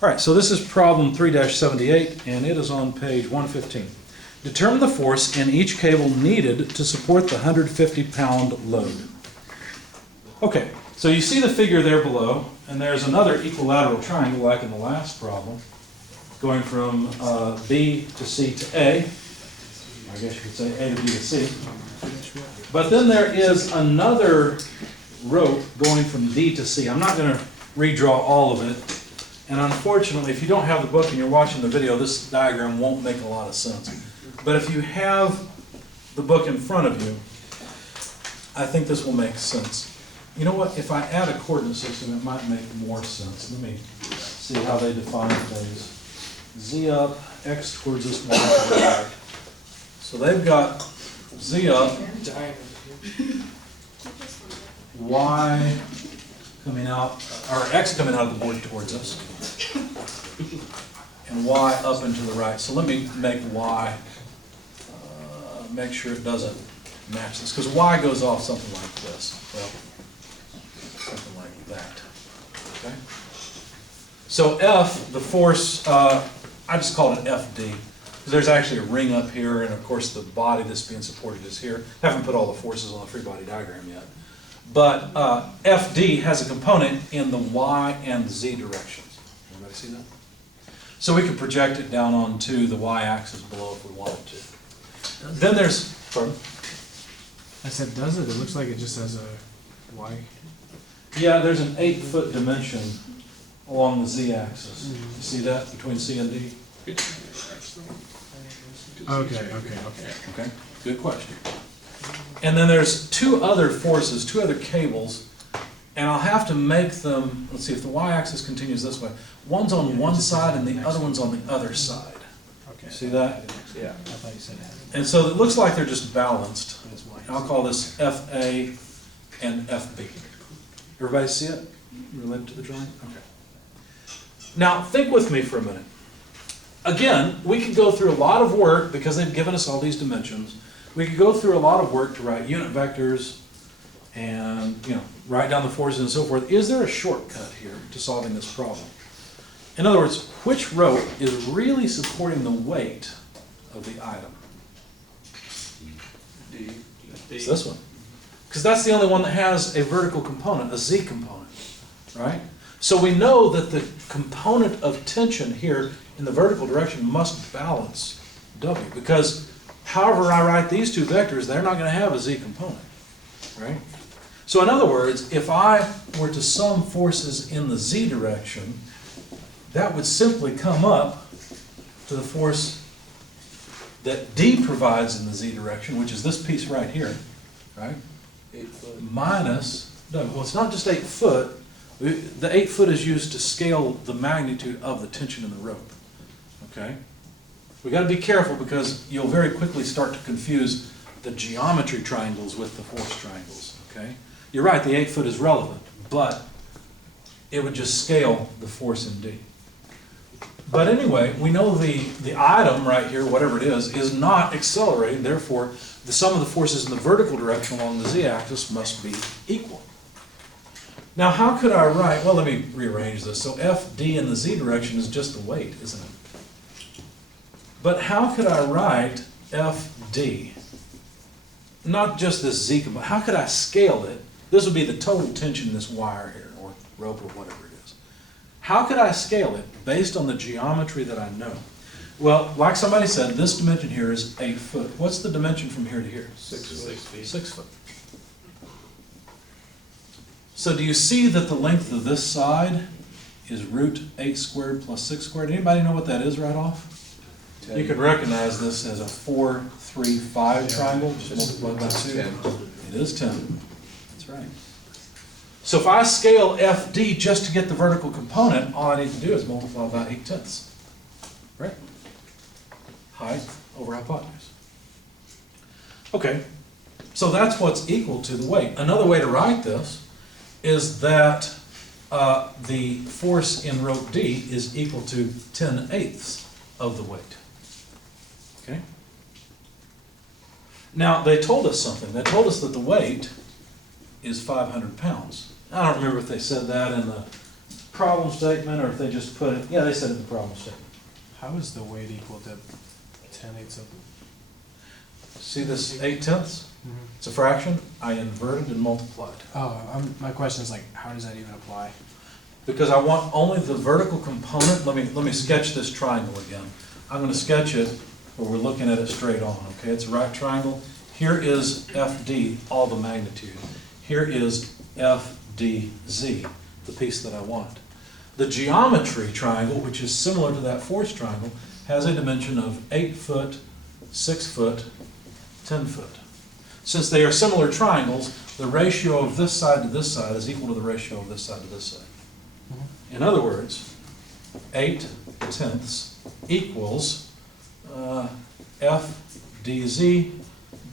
All right, so this is problem 3-78, and it is on page 115. Determine the force in each cable needed to support the 150-pound load. Okay, so you see the figure there below, and there's another equilateral triangle like in the last problem, going from B to C to A. I guess you could say A to B to C. But then there is another rope going from D to C. I'm not going to redraw all of it. And unfortunately, if you don't have the book and you're watching the video, this diagram won't make a lot of sense. But if you have the book in front of you, I think this will make sense. You know what? If I add a coordinate system, it might make more sense. Let me see how they define things. Z up, X towards this Y to the right. So they've got Z up, Y coming out, or X coming out of the board towards us, and Y up and to the right. So let me make Y, make sure it doesn't match this, because Y goes off something like this. Well, something like that. Okay. So F, the force, I just call it FD, because there's actually a ring up here, and of course the body that's being supported is here. Haven't put all the forces on the free body diagram yet. But FD has a component in the Y and the Z directions. Everybody see that? So we can project it down onto the Y-axis below if we wanted to. Then there's, pardon? I said, does it? It looks like it just has a Y. Yeah, there's an 8-foot dimension along the Z-axis. You see that between C and D? Okay. Okay, good question. And then there's two other forces, two other cables, and I'll have to make them, let's see, if the Y-axis continues this way, one's on one side and the other one's on the other side. Okay. See that? Yeah. I thought you said that. And so it looks like they're just balanced. I'll call this FA and FB. Everybody see it? Related to the drawing? Okay. Now, think with me for a minute. Again, we could go through a lot of work because they've given us all these dimensions. We could go through a lot of work to write unit vectors and, write down the forces and so forth. Is there a shortcut here to solving this problem? In other words, which rope is really supporting the weight of the item? D. It's this one. Because that's the only one that has a vertical component, a Z component, right? So we know that the component of tension here in the vertical direction must balance W, because however I write these two vectors, they're not going to have a Z component, right? So in other words, if I were to sum forces in the Z direction, that would simply come up to the force that D provides in the Z direction, which is this piece right here, right? 8 foot. Minus, no, well, it's not just 8 foot. The 8 foot is used to scale the magnitude of the tension in the rope, okay? We got to be careful because you'll very quickly start to confuse the geometry triangles with the force triangles, okay? You're right, the 8 foot is relevant, but it would just scale the force in D. But anyway, we know the item right here, whatever it is not accelerating, therefore the sum of the forces in the vertical direction along the Z-axis must be equal. Now how could I write, well let me rearrange this, so FD in the Z direction is just the weight, isn't it? But how could I write FD? Not just this Z component, how could I scale it? This would be the total tension in this wire here, or rope, or whatever it is. How could I scale it based on the geometry that I know? Well, like somebody said, this dimension here is 8 foot. What's the dimension from here to here? 6 feet. 6 foot. So do you see that the length of this side is root 8 squared plus 6 squared? Anybody know what that is right off? 10. You could recognize this as a 4, 3, 5 triangle, just multiplied by 2. 10. It is 10. That's right. So if I scale FD just to get the vertical component, all I need to do is multiply by 8/10. Right? Height over hypotenuse. Okay, so that's what's equal to the weight. Another way to write this is that the force in rope D is equal to 10/8 of the weight. Okay? Now, they told us something. They told us that the weight is 500 pounds. I don't remember if they said that in the problem statement, or if they just put it, yeah, they said it in the problem statement. How is the weight equal to 10/8 of? See this 8/10? It's a fraction, I inverted and multiplied. Oh, my question is like, how does that even apply? Because I want only the vertical component, let me sketch this triangle again. I'm gonna sketch it where we're looking at it straight on, okay? It's a right triangle. Here is FD, all the magnitude. Here is FDZ, the piece that I want. The geometry triangle, which is similar to that force triangle, has a dimension of 8 foot, 6 foot, 10 foot. Since they are similar triangles, the ratio of this side to this side is equal to the ratio of this side to this side. In other words, 8/10 equals FDZ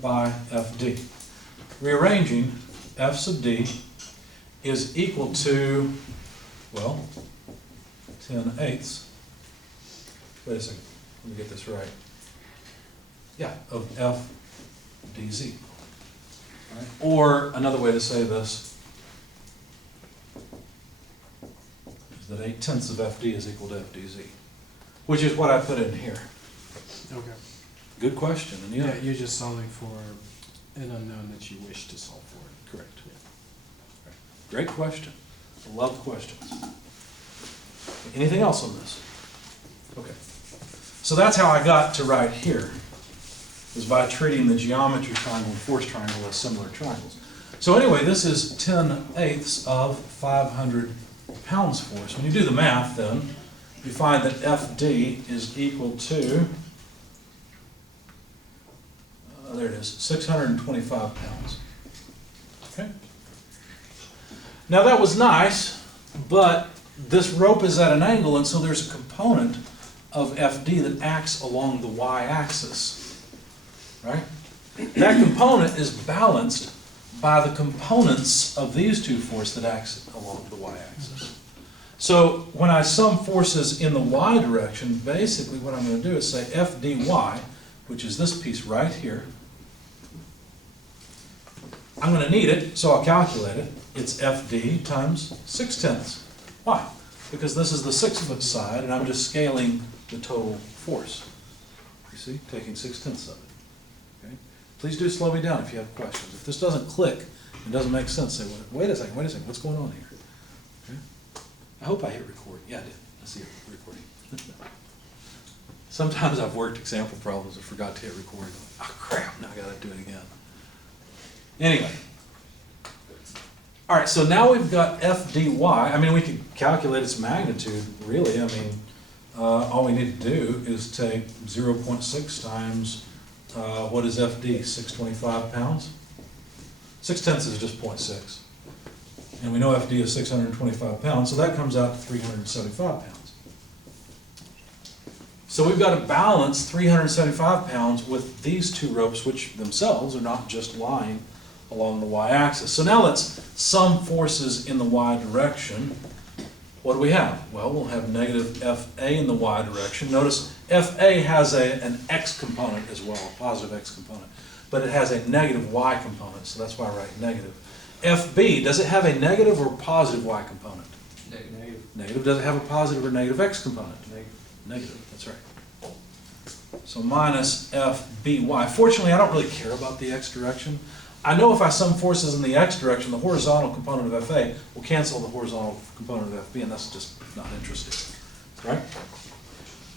by FD. Rearranging, F sub D is equal to, well, 10/8. Wait a second, let me get this right. Yeah, of FDZ. Right? Or another way to say this is that 8/10 of FD is equal to FDZ, which is what I put in here. Okay. Good question. And Yeah, you're just solving for an unknown that you wish to solve for. correct. Great question. I love questions. Anything else on this? Okay. So that's how I got to right here, is by treating the geometry triangle and force triangle as similar triangles. So anyway, this is 10/8 of 500 pounds force. When you do the math then, you find that FD is equal to, there it is, 625 pounds. Okay. Now that was nice, but this rope is at an angle, and so there's a component of FD that acts along the y-axis, right? That component is balanced by the components of these two forces that act along the y-axis. So when I sum forces in the y direction, basically what I'm going to do is say FDY, which is this piece right here. I'm going to need it, so I'll calculate it. It's FD times 6/10. Why? Because this is the 6 foot side, and I'm just scaling the total force. You see, taking 6/10 of it. Okay? Please do slow me down if you have questions. If this doesn't click, it doesn't make sense, say, wait a second, what's going on here? Okay? I hope I hit record. Yeah, I did. I see it recording. Sometimes I've worked example problems and forgot to hit record. Oh crap, now I gotta do it again. Anyway. All right, so now we've got FDY. I mean, we can calculate its magnitude, really. I mean, all we need to do is take 0.6 times, what is FD, 625 pounds? 6/10 is just 0.6. And we know FD is 625 pounds, so that comes out to 375 pounds. So we've got to balance 375 pounds with these two ropes, which themselves are not just lying along the y-axis. So now let's sum forces in the y direction. What do we have? Well, we'll have negative FA in the y direction. Notice FA has an x component as well, a positive x component, but it has a negative y component, so that's why I write negative. FB, does it have a negative or positive y component? Negative. Negative. Does it have a positive or negative x component? Negative, that's right. So minus FBY. Fortunately, I don't really care about the x direction. I know if I sum forces in the x direction, the horizontal component of FA will cancel the horizontal component of FB, and that's just not interesting, right?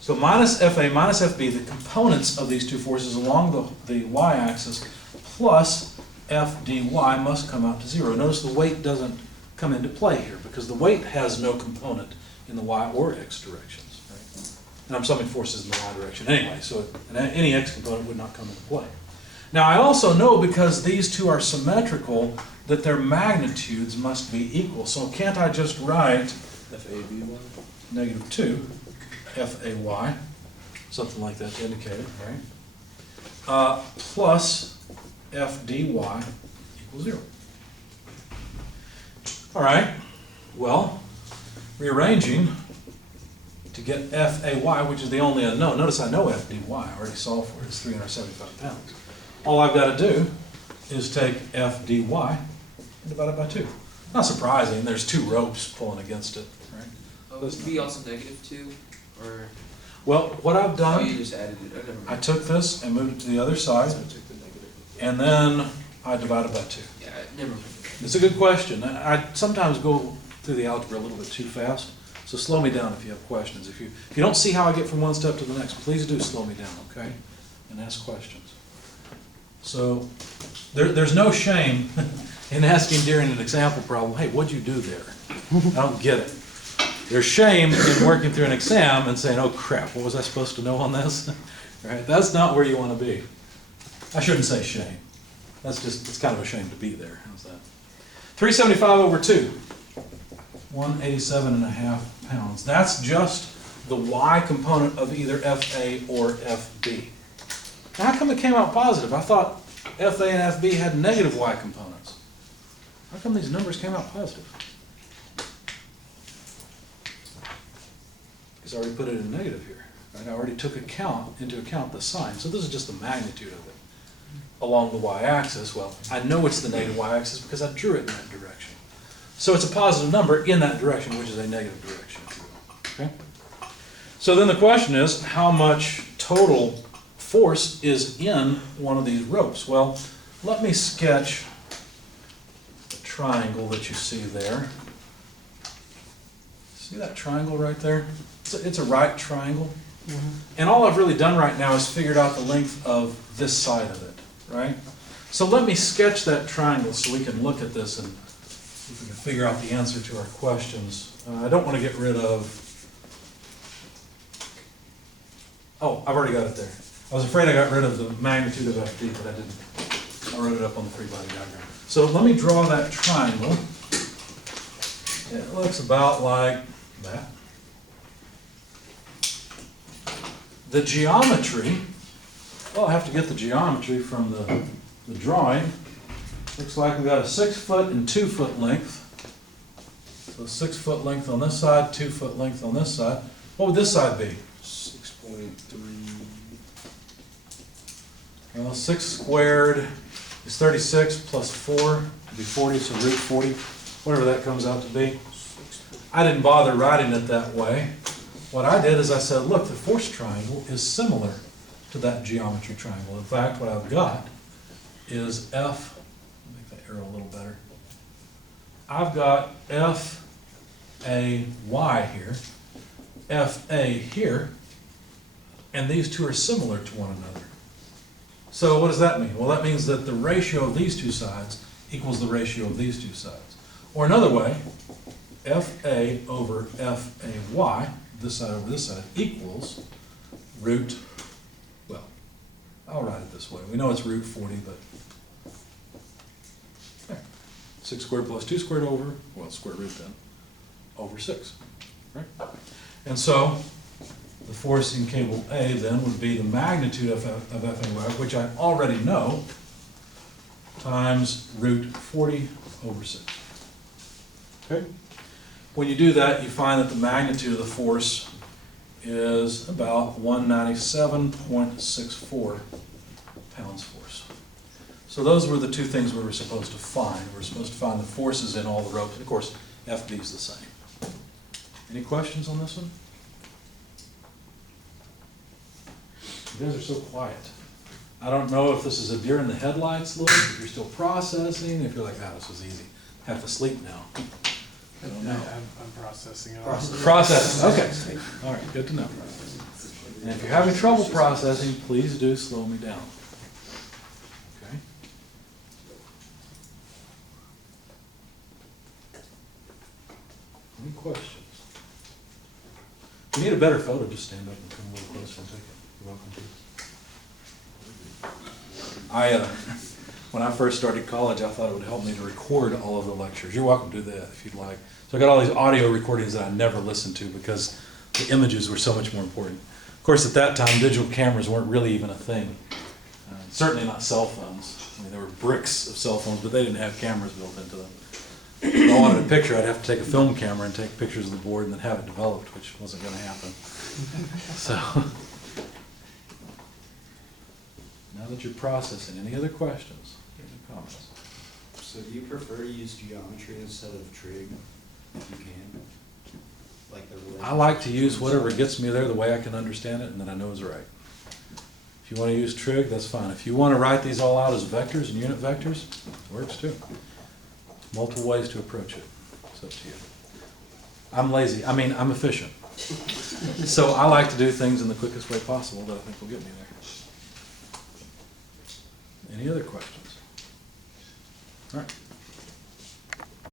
So minus FA minus FB, the components of these two forces along the y-axis, plus FDY must come out to 0. Notice the weight doesn't come into play here, because the weight has no component in the y or x directions, right? And I'm summing forces in the y direction anyway, so any x component would not come into play. Now I also know, because these two are symmetrical, that their magnitudes must be equal. So can't I just write FAB1? negative 2 FAY, something like that to indicate it, right? Plus FDY equals 0. All right, well, rearranging to get FAY, which is the only unknown. Notice I know FDY, I already solved for it, it's 375 pounds. All I've got to do is take FDY and divide it by 2. Not surprising, there's two ropes pulling against it, right? That's Would be also negative two, or, Well, what I've oh, done, you just added it, oh, never I mind. took this and moved it to the other side, So I took the negative. and then I divided by 2. Yeah, never mind. It's a good question. I sometimes go through the algebra a little bit too fast, so slow me down if you have questions. If you don't see how I get from one step to the next, please do slow me down, okay? And ask questions. So there's no shame in asking during an example problem, hey, what'd you do there? I don't get it. There's shame in working through an exam and saying, oh crap, what was I supposed to know on this? Right? That's not where you want to be. I shouldn't say shame. It's kind of a shame to be there. How's that? 375 over 2. 187.5 pounds. That's just the y component of either FA or FB. Now, how come it came out positive? I thought FA and FB had negative y components. How come these numbers came out positive? Because I already put it in negative here. Right? I already took into account the sign. So this is just the magnitude of it along the y-axis. Well, I know it's the negative y-axis because I drew it in that direction. So it's a positive number in that direction, which is a negative direction, if you will. Okay? So then the question is, how much total force is in one of these ropes? Well, let me sketch the triangle that you see there. See that triangle right there? It's a right triangle. And all I've really done right now is figured out the length of this side of it, right? So let me sketch that triangle so we can look at this and see if we can figure out the answer to our questions. I don't want to get rid of... Oh, I've already got it there. I was afraid I got rid of the magnitude of FD, but I didn't. I wrote it up on the free body diagram. So let me draw that triangle. It looks about like that. The geometry, well, I have to get the geometry from the drawing. Looks like we've got a 6 foot and 2 foot length. So 6 foot length on this side, 2 foot length on this side. What would this side be? 6.3. Well, 6 squared is 36 plus 4 would be 40, so root 40, whatever that comes out to be. I didn't bother writing it that way. What I did is I said, look, the force triangle is similar to that geometry triangle. In fact, what I've got is F, make that arrow a little better. I've got FAY here, FA here, and these two are similar to one another. So what does that mean? Well, that means that the ratio of these two sides equals the ratio of these two sides. Or another way, FA over FAY, this side over this side, equals root, well, I'll write it this way. We know it's root 40, but there. 6 squared plus 2 squared over, well, square root then, over 6, right? And so the force in cable A then would be the magnitude of FAY, which I already know, times root 40 over 6. Okay? When you do that, you find that the magnitude of the force is about 197.64 pounds force. So those were the two things we were supposed to find. We were supposed to find the forces in all the ropes. And of course, FB is the same. Any questions on this one? You guys are so quiet. I don't know if this is a deer in the headlights look, if you're still processing, if you're like, ah, this was easy. Half asleep now. I don't know. I'm processing it all. Processing, okay. All right, good to know. And if you're having trouble processing, please do slow me down. Okay? Any questions? If you need a better photo, just stand up and come a little closer and take it. You're welcome to. When I first started college, I thought it would help me to record all of the lectures. You're welcome to do that if you'd like. So I got all these audio recordings that I never listened to because the images were so much more important. Of course, at that time, digital cameras weren't really even a thing. Certainly not cell phones. I mean, there were bricks of cell phones, but they didn't have cameras built into them. If I wanted a picture, I'd have to take a film camera and take pictures of the board and then have it developed, which wasn't going to happen. So, now that you're processing, any other questions? Any comments? So do you prefer to use geometry instead of trig, if you can? like the. I like to use whatever gets me there the way I can understand it and that I know is right. If you wanna use trig, that's fine. If you wanna write these all out as vectors and unit vectors, works too. Multiple ways to approach it. It's up to you. I'm lazy. I'm efficient. So I like to do things in the quickest way possible that I think will get me there. Any other questions? All right.